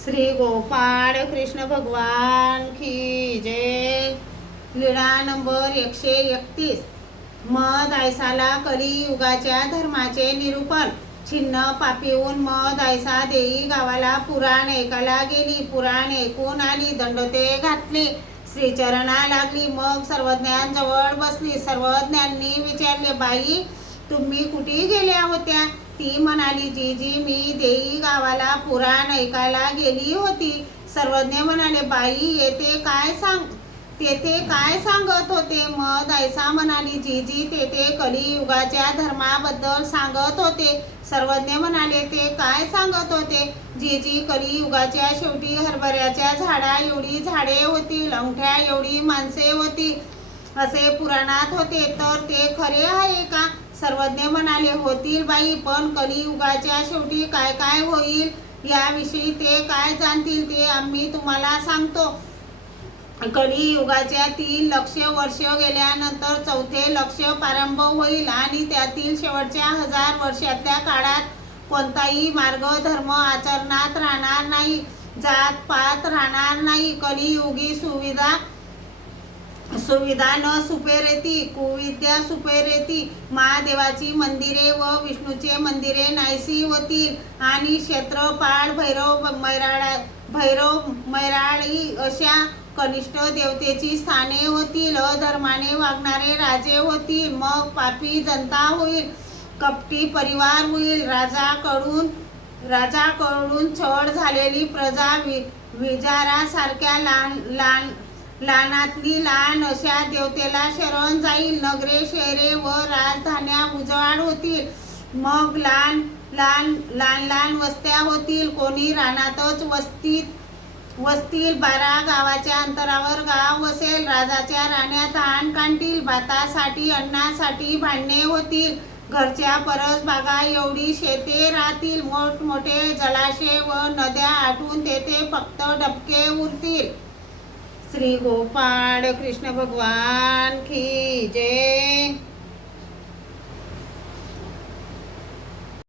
श्री गोपाळ कृष्ण भगवान की जय। लीळा नंबर 131। मद ऐसाला कलियुगाच्या धर्माचे निरूपण। छिन्न पापीहून मद ऐसा देई गावाला। पुराण ऐकायला गेली, पुराण ऐकून आली, दंडोते घातले, श्रीचरणा लागली। मग सर्वज्ञान जवळ बसली। सर्वज्ञांनी विचारले, बाई तुम्ही कुठे गेल्या होत्या? ती म्हणाली, जीजी मी देई गावाला पुराण ऐकायला गेली होती। सर्वज्ञ म्हणाले, बाई तेथे काय सांगत होते? मद ऐसा म्हणाली, जीजी तेथे कलियुगाच्या धर्माबद्दल सांगत होते। सर्वज्ञ म्हणाले, ते काय सांगत होते? जीजी कलियुगाच्या शेवटी हरभऱ्याच्या झाडा एवढी झाडे होतील, अंगठ्या एवढी माणसे होती असे पुराणात होते, तर ते खरे आहे का? सर्वज्ञ म्हणाले, होतील बाई, पण कलियुगाच्या शेवटी काय काय होईल याविषयी ते काय जाणतील ते आम्ही तुम्हाला सांगतो। कलियुगाच्या 3 लक्ष वर्ष गेल्यानंतर 4थे लक्ष प्रारंभ होईल आणि त्यातील शेवटच्या 1000 वर्षातल्या काळात कोणताही मार्ग धर्म आचरणात राहणार नाही, जात पात राहणार नाही। कलियुगी सुविधा न सुपेरेती, कुविद्या सुपेरेती। महादेवाची मंदिरे व विष्णूचे मंदिरे नाहीसी होतील आणि क्षेत्रपाळ भैरव मैराळी अशा कनिष्ठ देवतेची स्थाने होतील। अधर्माने वागणारे राजे होतील, मग पापी जनता होईल, कपटी परिवार होईल, राजाकडून छळ झालेली प्रजा विजारासारख्या लहानातली लहान अशा देवतेला शरण जाईल। नगरे शहरे व राजधान्या उजाड होतील, मग लहान लहान वस्त्या होतील, कोणी रानातच वसतील। 12 गावाच्या अंतरावर गाव वसेल। राजाच्या राण्या तहान काढतील, भातासाठी अन्नासाठी भांडणे होतील, घरच्या परस बागा एवढी शेते राहतील, मोठमोठे जलाशय व नद्या आटून तेथे फक्त डबके उरतील। श्री गोपाळ कृष्ण भगवान की जय।